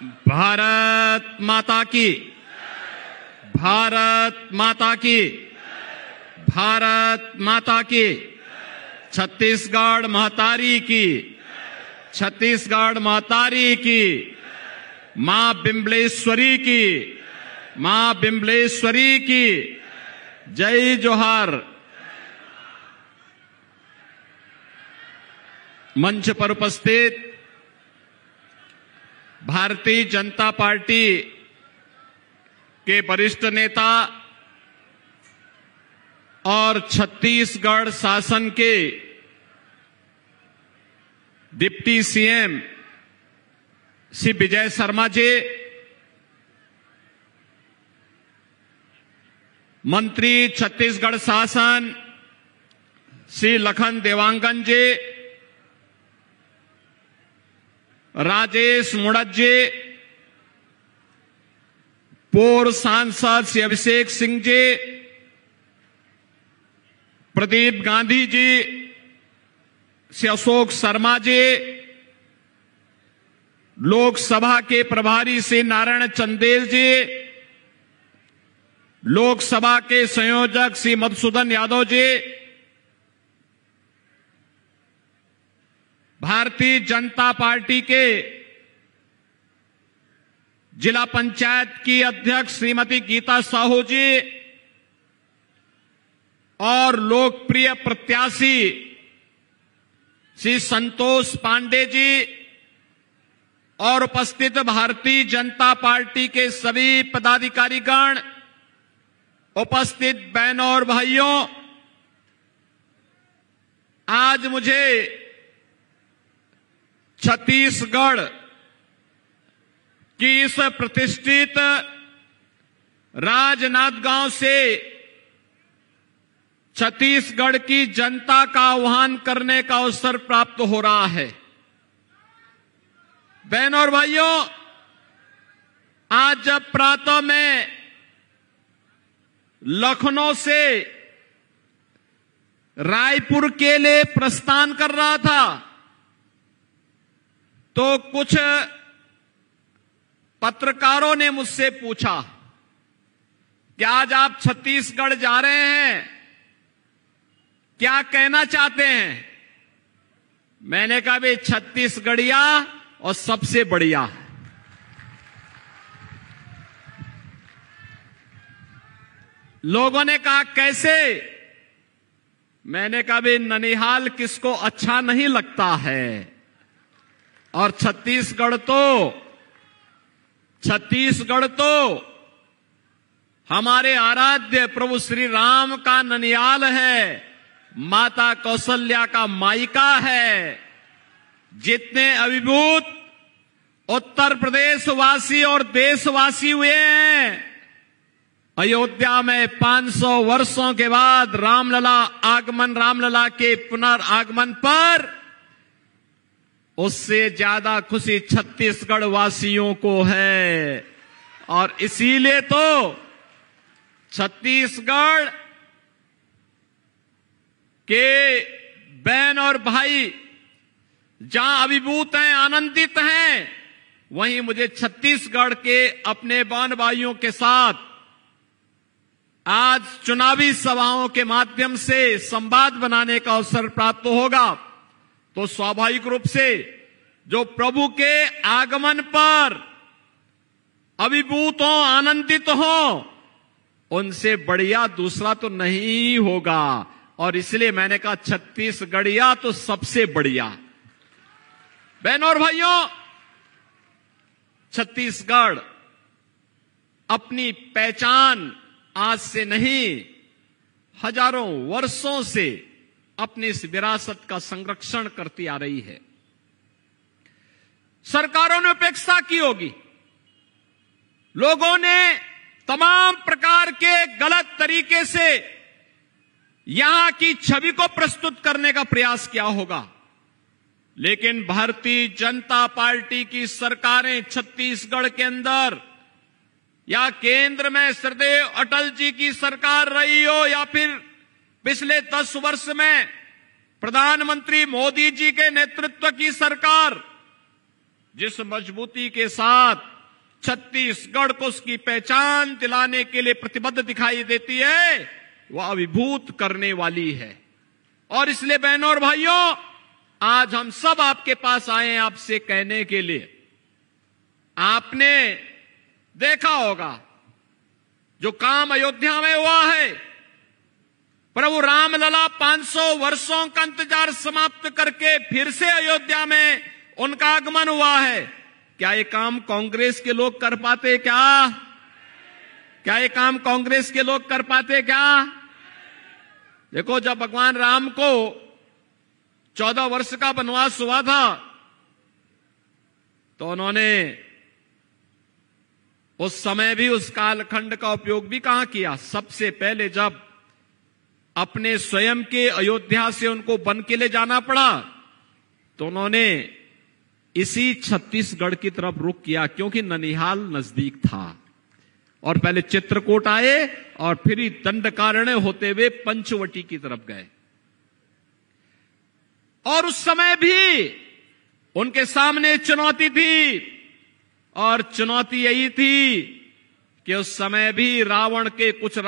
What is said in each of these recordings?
भारत माता की, भारत माता की, भारत माता की। छत्तीसगढ़ महतारी की, छत्तीसगढ़ महतारी की, मां बिमलेश्वरी की, मां बिमलेश्वरी की जय जोहार। मंच पर उपस्थित भारतीय जनता पार्टी के वरिष्ठ नेता और छत्तीसगढ़ शासन के डिप्टी सीएम श्री विजय शर्मा जी, मंत्री छत्तीसगढ़ शासन श्री लखन देवांगन जी, राजेश मुड़त जी, पूर्व सांसद श्री अभिषेक सिंह जी, प्रदीप गांधी जी, श्री अशोक शर्मा जी, लोकसभा के प्रभारी श्री नारायण चंदेल जी, लोकसभा के संयोजक श्री मधुसूदन यादव जी, भारतीय जनता पार्टी के जिला पंचायत की अध्यक्ष श्रीमती गीता साहू जी और लोकप्रिय प्रत्याशी श्री संतोष पांडे जी और उपस्थित भारतीय जनता पार्टी के सभी पदाधिकारीगण, उपस्थित बहनों और भाइयों, आज मुझे छत्तीसगढ़ की इस प्रतिष्ठित राजनांदगांव से छत्तीसगढ़ की जनता का आह्वान करने का अवसर प्राप्त हो रहा है। बहनों और भाइयों, आज जब प्रातः में लखनऊ से रायपुर के लिए प्रस्थान कर रहा था तो कुछ पत्रकारों ने मुझसे पूछा कि आज आप छत्तीसगढ़ जा रहे हैं, क्या कहना चाहते हैं? मैंने कहा भाई छत्तीसगढ़िया और सबसे बढ़िया। लोगों ने कहा कैसे? मैंने कहा भाई ननिहाल किसको अच्छा नहीं लगता है, और छत्तीसगढ़ तो हमारे आराध्य प्रभु श्री राम का ननिहाल है, माता कौशल्या का मायका है। जितने अभिभूत उत्तर प्रदेश वासी और देशवासी हुए हैं, अयोध्या में 500 वर्षों के बाद रामलला के पुनरागमन पर उससे ज्यादा खुशी छत्तीसगढ़ वासियों को है। और इसीलिए तो छत्तीसगढ़ के बहन और भाई जहां अभिभूत हैं, आनंदित हैं, वहीं मुझे छत्तीसगढ़ के अपने बहन भाइयों के साथ आज चुनावी सभाओं के माध्यम से संवाद बनाने का अवसर प्राप्त होगा। तो स्वाभाविक रूप से जो प्रभु के आगमन पर अभिभूत हो, आनंदित हो, उनसे बढ़िया दूसरा तो नहीं होगा। और इसलिए मैंने कहा छत्तीसगढ़िया तो सबसे बढ़िया। बहनों और भाइयों, छत्तीसगढ़ अपनी पहचान आज से नहीं, हजारों वर्षों से अपनी इस विरासत का संरक्षण करती आ रही है। सरकारों ने उपेक्षा की होगी, लोगों ने तमाम प्रकार के गलत तरीके से यहां की छवि को प्रस्तुत करने का प्रयास किया होगा, लेकिन भारतीय जनता पार्टी की सरकारें छत्तीसगढ़ के अंदर या केंद्र में श्रद्धेय अटल जी की सरकार रही हो या फिर पिछले 10 वर्ष में प्रधानमंत्री मोदी जी के नेतृत्व की सरकार, जिस मजबूती के साथ छत्तीसगढ़ को उसकी पहचान दिलाने के लिए प्रतिबद्ध दिखाई देती है, वह अभिभूत करने वाली है। और इसलिए बहनों और भाइयों, आज हम सब आपके पास आए हैं आपसे कहने के लिए, आपने देखा होगा जो काम अयोध्या में हुआ है, प्रभु रामलला 500 वर्षों का इंतजार समाप्त करके फिर से अयोध्या में उनका आगमन हुआ है। क्या ये काम कांग्रेस के लोग कर पाते क्या? क्या ये काम कांग्रेस के लोग कर पाते क्या? देखो, जब भगवान राम को 14 वर्ष का वनवास हुआ था तो उन्होंने उस समय भी उस कालखंड का उपयोग भी कहां किया? सबसे पहले जब अपने स्वयं के अयोध्या से उनको वन के लिए जाना पड़ा तो उन्होंने इसी छत्तीसगढ़ की तरफ रुख किया, क्योंकि ननिहाल नजदीक था। और पहले चित्रकूट आए और फिर ही दंडकारण्य होते हुए पंचवटी की तरफ गए। और उस समय भी उनके सामने चुनौती थी, और चुनौती यही थी कि उस समय भी रावण के कुछ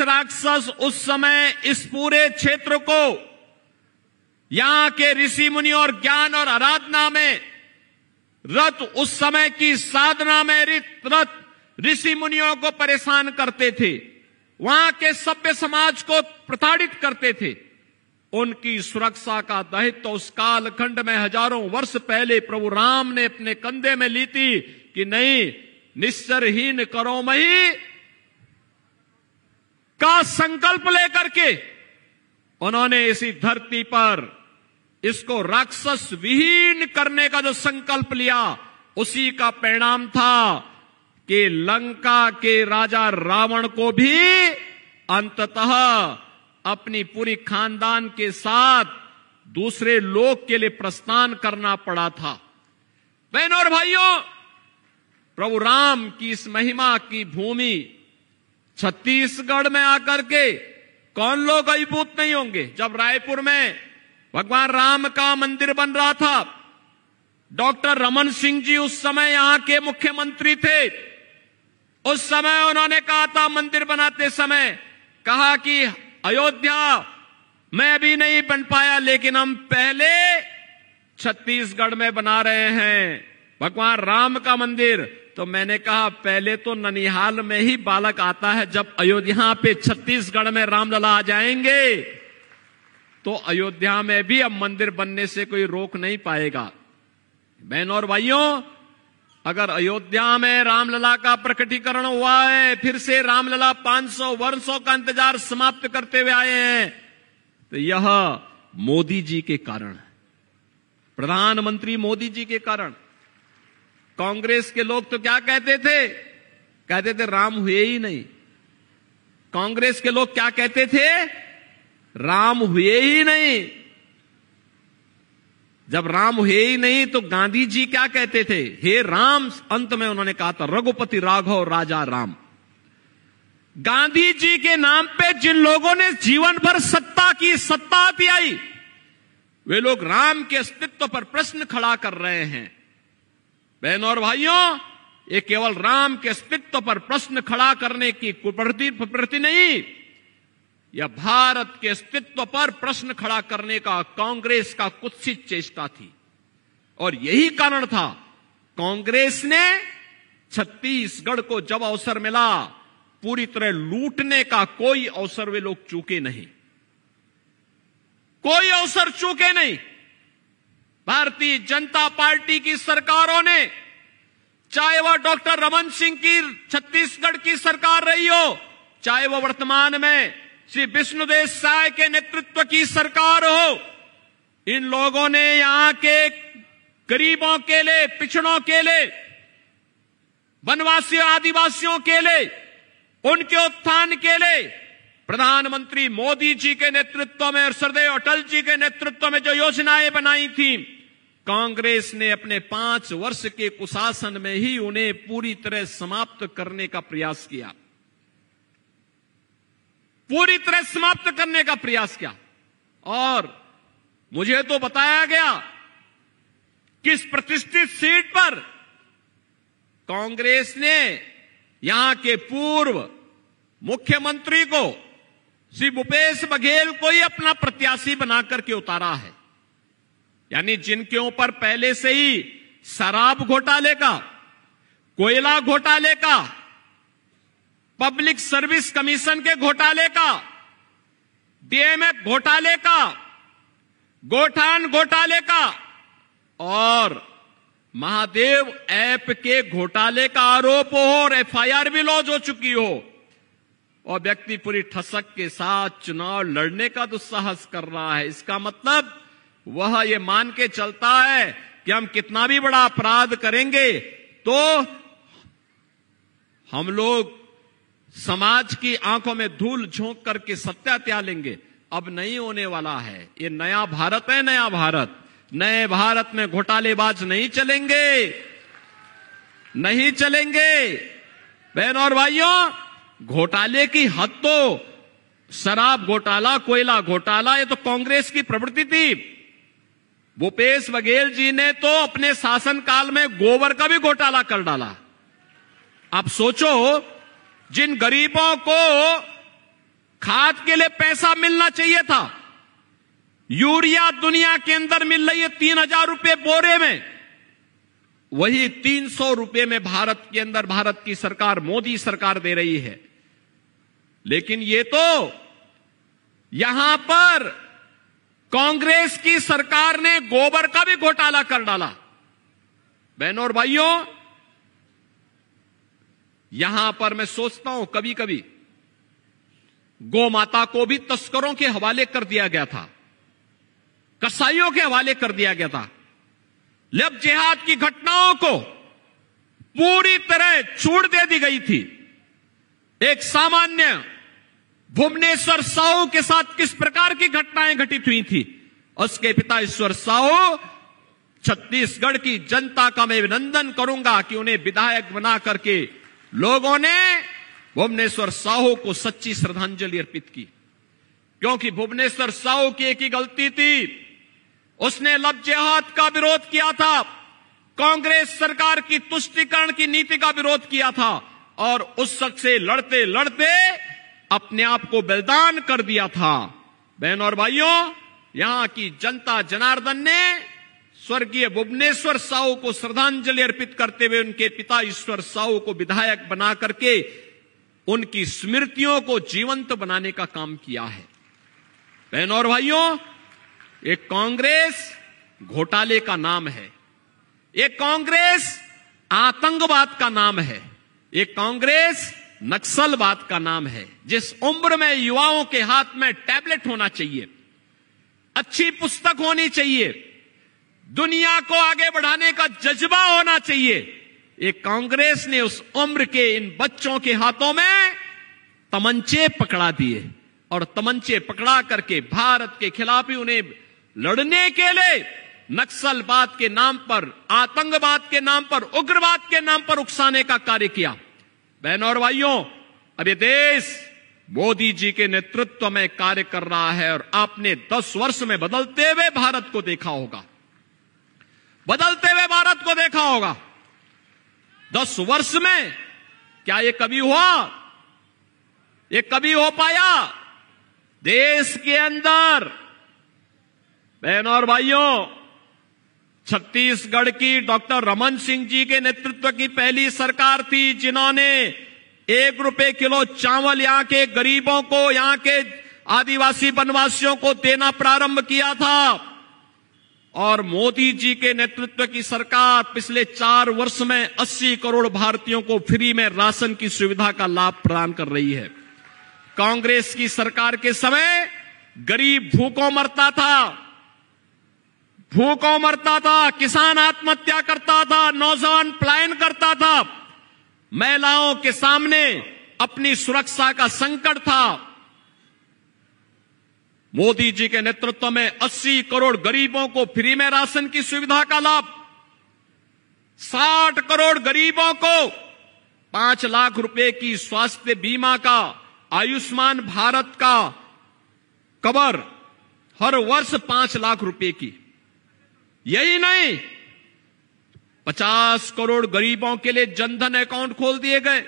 राक्षस उस समय इस पूरे क्षेत्र को, यहां के ऋषि मुनि और ज्ञान और आराधना में रत, उस समय की साधना में रत ऋषि मुनियों को परेशान करते थे, वहां के सभ्य समाज को प्रताड़ित करते थे। उनकी सुरक्षा का दायित्व उस कालखंड में हजारों वर्ष पहले प्रभु राम ने अपने कंधे में ली थी कि नहीं, निस्सरहीन करो मही का संकल्प लेकर के उन्होंने इसी धरती पर इसको राक्षस विहीन करने का जो संकल्प लिया, उसी का परिणाम था कि लंका के राजा रावण को भी अंततः अपनी पूरी खानदान के साथ दूसरे लोक के लिए प्रस्थान करना पड़ा था। बहनों और भाइयों, प्रभु राम की इस महिमा की भूमि छत्तीसगढ़ में आकर के कौन लोग अभिभूत नहीं होंगे? जब रायपुर में भगवान राम का मंदिर बन रहा था, डॉक्टर रमन सिंह जी उस समय यहां के मुख्यमंत्री थे। उस समय उन्होंने कहा था, मंदिर बनाते समय कहा कि अयोध्या में अभी नहीं बन पाया, लेकिन हम पहले छत्तीसगढ़ में बना रहे हैं भगवान राम का मंदिर। तो मैंने कहा, पहले तो ननिहाल में ही बालक आता है, जब अयोध्या पे छत्तीसगढ़ में रामलला आ जाएंगे तो अयोध्या में भी अब मंदिर बनने से कोई रोक नहीं पाएगा। बहनों और भाइयों, अगर अयोध्या में रामलला का प्रकटीकरण हुआ है, फिर से रामलला 500 वर्षों का इंतजार समाप्त करते हुए आए हैं, तो यह मोदी जी के कारण, प्रधानमंत्री मोदी जी के कारण। कांग्रेस के लोग तो क्या कहते थे? कहते थे राम हुए ही नहीं। कांग्रेस के लोग क्या कहते थे? राम हुए ही नहीं। जब राम हुए ही नहीं तो गांधी जी क्या कहते थे? हे राम। अंत में उन्होंने कहा था, रघुपति राघव राजा राम। गांधी जी के नाम पे जिन लोगों ने जीवन भर सत्ता की, सत्ता आती आई, वे लोग राम के अस्तित्व पर प्रश्न खड़ा कर रहे हैं। बहनों और भाइयों, ये केवल राम के अस्तित्व पर प्रश्न खड़ा करने की कुप्रवृत्ति नहीं, यह भारत के अस्तित्व पर प्रश्न खड़ा करने का कांग्रेस का कुत्सित चेष्टा थी। और यही कारण था, कांग्रेस ने छत्तीसगढ़ को जब अवसर मिला, पूरी तरह लूटने का कोई अवसर वे लोग चूके नहीं, कोई अवसर चूके नहीं। भारतीय जनता पार्टी की सरकारों ने, चाहे वह डॉक्टर रमन सिंह की छत्तीसगढ़ की सरकार रही हो, चाहे वह वर्तमान में श्री विष्णुदेव साय के नेतृत्व की सरकार हो, इन लोगों ने यहां के गरीबों के लिए, पिछड़ों के लिए, वनवासियों, आदिवासियों के लिए, उनके उत्थान के लिए प्रधानमंत्री मोदी जी के नेतृत्व में और श्रद्धेय अटल जी के नेतृत्व में जो योजनाएं बनाई थी, कांग्रेस ने अपने 5 वर्ष के कुशासन में ही उन्हें पूरी तरह समाप्त करने का प्रयास किया, पूरी तरह समाप्त करने का प्रयास किया। और मुझे तो बताया गया किस प्रतिष्ठित सीट पर कांग्रेस ने यहां के पूर्व मुख्यमंत्री को श्री भूपेश बघेल को ही अपना प्रत्याशी बनाकर के उतारा है। यानी जिनके ऊपर पहले से ही शराब घोटाले का, कोयला घोटाले का, पब्लिक सर्विस कमीशन के घोटाले का, डीएमएफ घोटाले का, गोठान घोटाले का और महादेव ऐप के घोटाले का आरोप हो और एफआईआर भी लॉन्च हो चुकी हो और व्यक्ति पूरी ठसक के साथ चुनाव लड़ने का दुस्साहस कर रहा है, इसका मतलब वह ये मान के चलता है कि हम कितना भी बड़ा अपराध करेंगे तो हम लोग समाज की आंखों में धूल झोंक करके सत्या त्याग लेंगे। अब नहीं होने वाला है। ये नया भारत है, नया भारत। नए भारत में घोटालेबाज नहीं चलेंगे, नहीं चलेंगे। बहनों और भाइयों, घोटाले की हद तो शराब घोटाला, कोयला घोटाला, ये तो कांग्रेस की प्रवृत्ति थी। भूपेश बघेल जी ने तो अपने शासनकाल में गोबर का भी घोटाला कर डाला। आप सोचो, जिन गरीबों को खाद के लिए पैसा मिलना चाहिए था, यूरिया दुनिया के अंदर मिल रही है 3000 रुपए बोरे में, वही 300 रुपए में भारत के अंदर भारत की सरकार, मोदी सरकार दे रही है। लेकिन ये तो यहां पर कांग्रेस की सरकार ने गोबर का भी घोटाला कर डाला। बहनों और भाइयों, यहां पर मैं सोचता हूं कभी कभी गौ माता को भी तस्करों के हवाले कर दिया गया था, कसाईयों के हवाले कर दिया गया था। लब जिहाद की घटनाओं को पूरी तरह छूट दे दी गई थी। एक सामान्य भुवनेश्वर साहू के साथ किस प्रकार की घटनाएं घटित हुई थी, उसके पिता ईश्वर साहू, छत्तीसगढ़ की जनता का मैं अभिनंदन करूंगा कि उन्हें विधायक बना करके लोगों ने भुवनेश्वर साहू को सच्ची श्रद्धांजलि अर्पित की। क्योंकि भुवनेश्वर साहू की एक ही गलती थी, उसने लब जिहाद का विरोध किया था, कांग्रेस सरकार की तुष्टीकरण की नीति का विरोध किया था और उस शख्स से लड़ते लड़ते अपने आप को बलिदान कर दिया था। बहनों और भाइयों, यहां की जनता जनार्दन ने स्वर्गीय भुवनेश्वर साहू को श्रद्धांजलि अर्पित करते हुए उनके पिता ईश्वर साहू को विधायक बना करके उनकी स्मृतियों को जीवंत बनाने का काम किया है। बहनों और भाइयों, एक कांग्रेस घोटाले का नाम है, एक कांग्रेस आतंकवाद का नाम है, एक कांग्रेस नक्सलवाद का नाम है। जिस उम्र में युवाओं के हाथ में टैबलेट होना चाहिए, अच्छी पुस्तक होनी चाहिए, दुनिया को आगे बढ़ाने का जज्बा होना चाहिए, एक कांग्रेस ने उस उम्र के इन बच्चों के हाथों में तमंचे पकड़ा दिए और तमंचे पकड़ा करके भारत के खिलाफ ही उन्हें लड़ने के लिए नक्सलवाद के नाम पर, आतंकवाद के नाम पर, उग्रवाद के नाम पर उकसाने का कार्य किया। बहनों और भाइयों, अब ये देश मोदी जी के नेतृत्व में कार्य कर रहा है और आपने 10 वर्ष में बदलते हुए भारत को देखा होगा, बदलते हुए भारत को देखा होगा। 10 वर्ष में क्या ये कभी हुआ, ये कभी हो पाया देश के अंदर? बहनों और भाइयों, छत्तीसगढ़ की डॉक्टर रमन सिंह जी के नेतृत्व की पहली सरकार थी जिन्होंने 1 रुपए किलो चावल यहां के गरीबों को, यहां के आदिवासी वनवासियों को देना प्रारंभ किया था। और मोदी जी के नेतृत्व की सरकार पिछले 4 वर्ष में 80 करोड़ भारतीयों को फ्री में राशन की सुविधा का लाभ प्रदान कर रही है। कांग्रेस की सरकार के समय गरीब भूखों मरता था, भूखों मरता था, किसान आत्महत्या करता था, नौजवान पलायन करता था, महिलाओं के सामने अपनी सुरक्षा का संकट था। मोदी जी के नेतृत्व में 80 करोड़ गरीबों को फ्री में राशन की सुविधा का लाभ, 60 करोड़ गरीबों को 5 लाख रुपए की स्वास्थ्य बीमा का, आयुष्मान भारत का कवर हर वर्ष 5 लाख रुपए की। यही नहीं, 50 करोड़ गरीबों के लिए जनधन अकाउंट खोल दिए गए।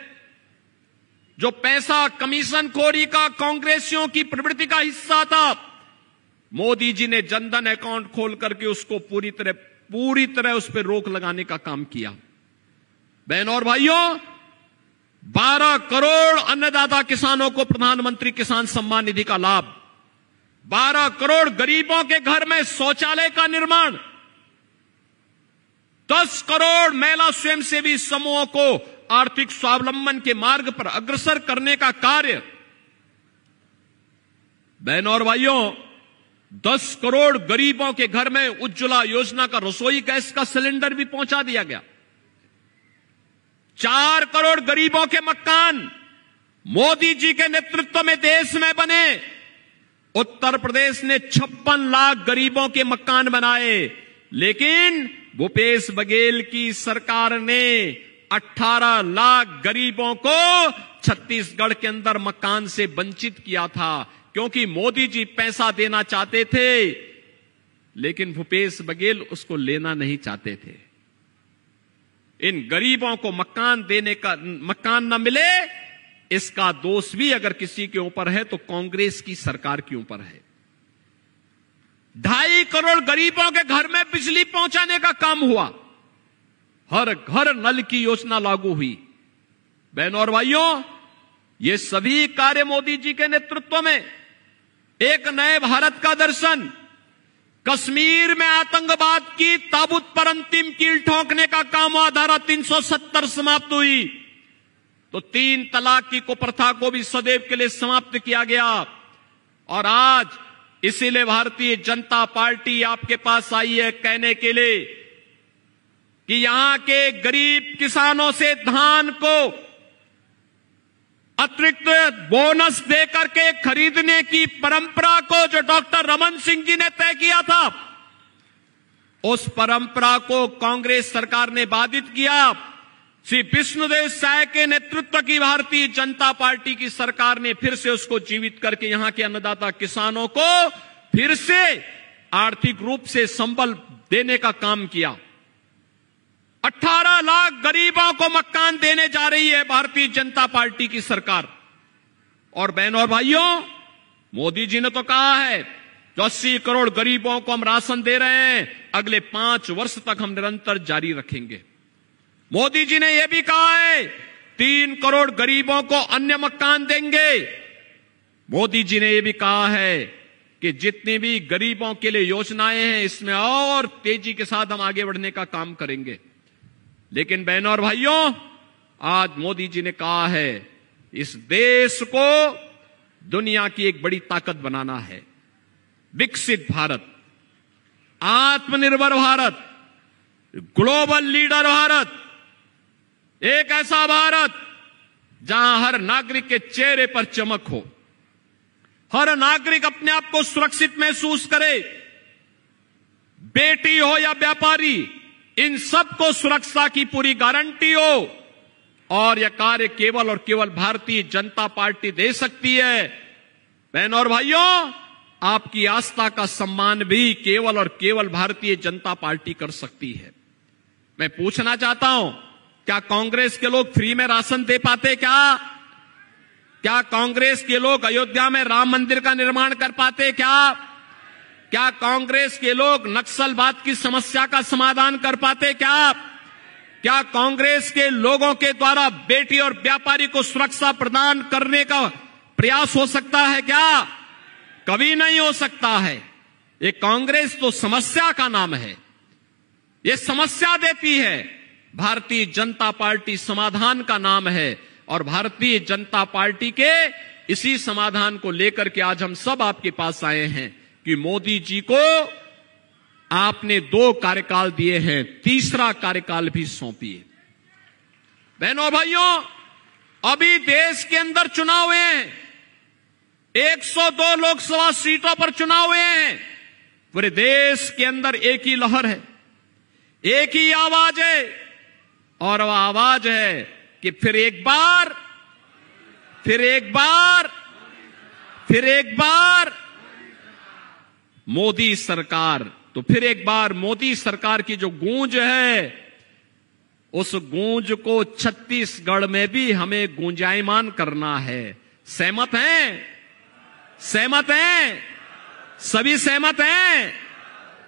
जो पैसा कमीशन खोरी का कांग्रेसियों की प्रवृत्ति का हिस्सा था, मोदी जी ने जनधन अकाउंट खोल करके उसको पूरी तरह उस पर रोक लगाने का काम किया। बहनों और भाइयों, 12 करोड़ अन्नदाता किसानों को प्रधानमंत्री किसान सम्मान निधि का लाभ, 12 करोड़ गरीबों के घर में शौचालय का निर्माण, 10 करोड़ महिला स्वयंसेवी समूहों को आर्थिक स्वावलंबन के मार्ग पर अग्रसर करने का कार्य। बहनों और भाइयों, 10 करोड़ गरीबों के घर में उज्ज्वला योजना का रसोई गैस का सिलेंडर भी पहुंचा दिया गया। 4 करोड़ गरीबों के मकान मोदी जी के नेतृत्व में देश में बने। उत्तर प्रदेश ने 56 लाख गरीबों के मकान बनाए, लेकिन भूपेश बघेल की सरकार ने 18 लाख गरीबों को छत्तीसगढ़ के अंदर मकान से वंचित किया था, क्योंकि मोदी जी पैसा देना चाहते थे, लेकिन भूपेश बघेल उसको लेना नहीं चाहते थे। इन गरीबों को मकान न मिले, इसका दोष भी अगर किसी के ऊपर है तो कांग्रेस की सरकार के ऊपर है। 2.5 करोड़ गरीबों के घर में बिजली पहुंचाने का काम हुआ, हर घर नल की योजना लागू हुई। बहनों और भाइयों, ये सभी कार्य मोदी जी के नेतृत्व में एक नए भारत का दर्शन, कश्मीर में आतंकवाद की ताबूत पर अंतिम कील ठोकने का काम हुआ, धारा 370 समाप्त हुई, तो 3 तलाक की कुप्रथा को भी सदैव के लिए समाप्त किया गया। और आज इसीलिए भारतीय जनता पार्टी आपके पास आई है कहने के लिए कि यहां के गरीब किसानों से धान को अतिरिक्त बोनस देकर के खरीदने की परंपरा को जो डॉक्टर रमन सिंह जी ने तय किया था, उस परंपरा को कांग्रेस सरकार ने बाधित किया। श्री विष्णुदेव साय के नेतृत्व की भारतीय जनता पार्टी की सरकार ने फिर से उसको जीवित करके यहां के अन्नदाता किसानों को फिर से आर्थिक रूप से संबल देने का काम किया। 18 लाख गरीबों को मकान देने जा रही है भारतीय जनता पार्टी की सरकार। और बहनों और भाइयों, मोदी जी ने तो कहा है जो 80 करोड़ गरीबों को हम राशन दे रहे हैं, अगले 5 वर्ष तक हम निरंतर जारी रखेंगे। मोदी जी ने यह भी कहा है 3 करोड़ गरीबों को अन्य मकान देंगे। मोदी जी ने यह भी कहा है कि जितनी भी गरीबों के लिए योजनाएं हैं, इसमें और तेजी के साथ हम आगे बढ़ने का काम करेंगे। लेकिन बहनों और भाइयों, आज मोदी जी ने कहा है इस देश को दुनिया की एक बड़ी ताकत बनाना है, विकसित भारत, आत्मनिर्भर भारत, ग्लोबल लीडर भारत, एक ऐसा भारत जहां हर नागरिक के चेहरे पर चमक हो, हर नागरिक अपने आप को सुरक्षित महसूस करे, बेटी हो या व्यापारी, इन सबको सुरक्षा की पूरी गारंटी हो। और यह कार्य केवल और केवल भारतीय जनता पार्टी दे सकती है। बहनों और भाइयों, आपकी आस्था का सम्मान भी केवल और केवल भारतीय जनता पार्टी कर सकती है। मैं पूछना चाहता हूं, क्या कांग्रेस के लोग फ्री में राशन दे पाते? क्या कांग्रेस के लोग अयोध्या में राम मंदिर का निर्माण कर पाते? क्या कांग्रेस के लोग नक्सलवाद की समस्या का समाधान कर पाते? क्या कांग्रेस के लोगों के द्वारा बेटी और व्यापारी को सुरक्षा प्रदान करने का प्रयास हो सकता है? कभी नहीं हो सकता है। ये कांग्रेस तो समस्या का नाम है, ये समस्या देती है। भारतीय जनता पार्टी समाधान का नाम है, और भारतीय जनता पार्टी के इसी समाधान को लेकर के आज हम सब आपके पास आए हैं कि मोदी जी को आपने 2 कार्यकाल दिए हैं, तीसरा कार्यकाल भी सौंपिए। बहनों भाइयों, अभी देश के अंदर चुनाव हुए हैं, 102 लोकसभा सीटों पर चुनाव हुए हैं। पूरे देश के अंदर एक ही लहर है, एक ही आवाज है, और वह आवाज है कि फिर एक बार मोदी सरकार। तो फिर एक बार मोदी सरकार की जो गूंज है, उस गूंज को छत्तीसगढ़ में भी हमें गूंजायमान करना है। सहमत हैं? सहमत हैं? सभी सहमत हैं?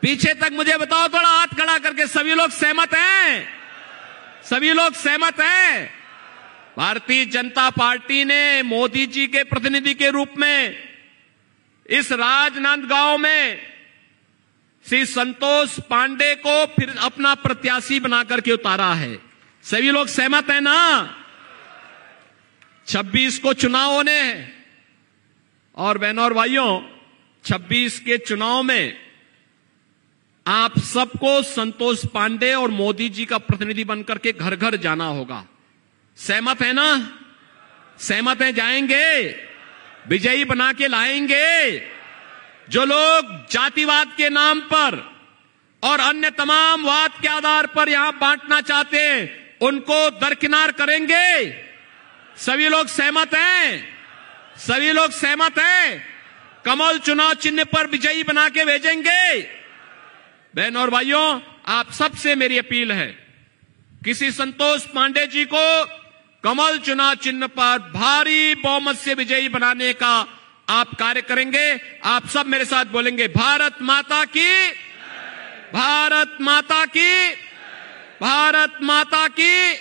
पीछे तक मुझे बताओ, थोड़ा हाथ खड़ा करके, सभी लोग सहमत हैं? सभी लोग सहमत हैं? भारतीय जनता पार्टी ने मोदी जी के प्रतिनिधि के रूप में इस राजनांदगांव में श्री संतोष पांडे को फिर अपना प्रत्याशी बनाकर के उतारा है। सभी लोग सहमत हैं ना? 26 को चुनाव होने हैं और बहनों और भाइयों, 26 के चुनाव में आप सबको संतोष पांडे और मोदी जी का प्रतिनिधि बनकर के घर घर जाना होगा। सहमत है ना? सहमत है? जाएंगे, विजयी बना के लाएंगे। जो लोग जातिवाद के नाम पर और अन्य तमाम वाद के आधार पर यहां बांटना चाहते हैं, उनको दरकिनार करेंगे। सभी लोग सहमत हैं? सभी लोग सहमत हैं? कमल चुनाव चिन्ह पर विजयी बना के भेजेंगे। बहनों और भाइयों, आप सबसे मेरी अपील है, किसी संतोष पांडे जी को कमल चुनाव चिन्ह पर भारी बहुमत से विजयी बनाने का आप कार्य करेंगे। आप सब मेरे साथ बोलेंगे, भारत माता की, भारत माता की, भारत माता की।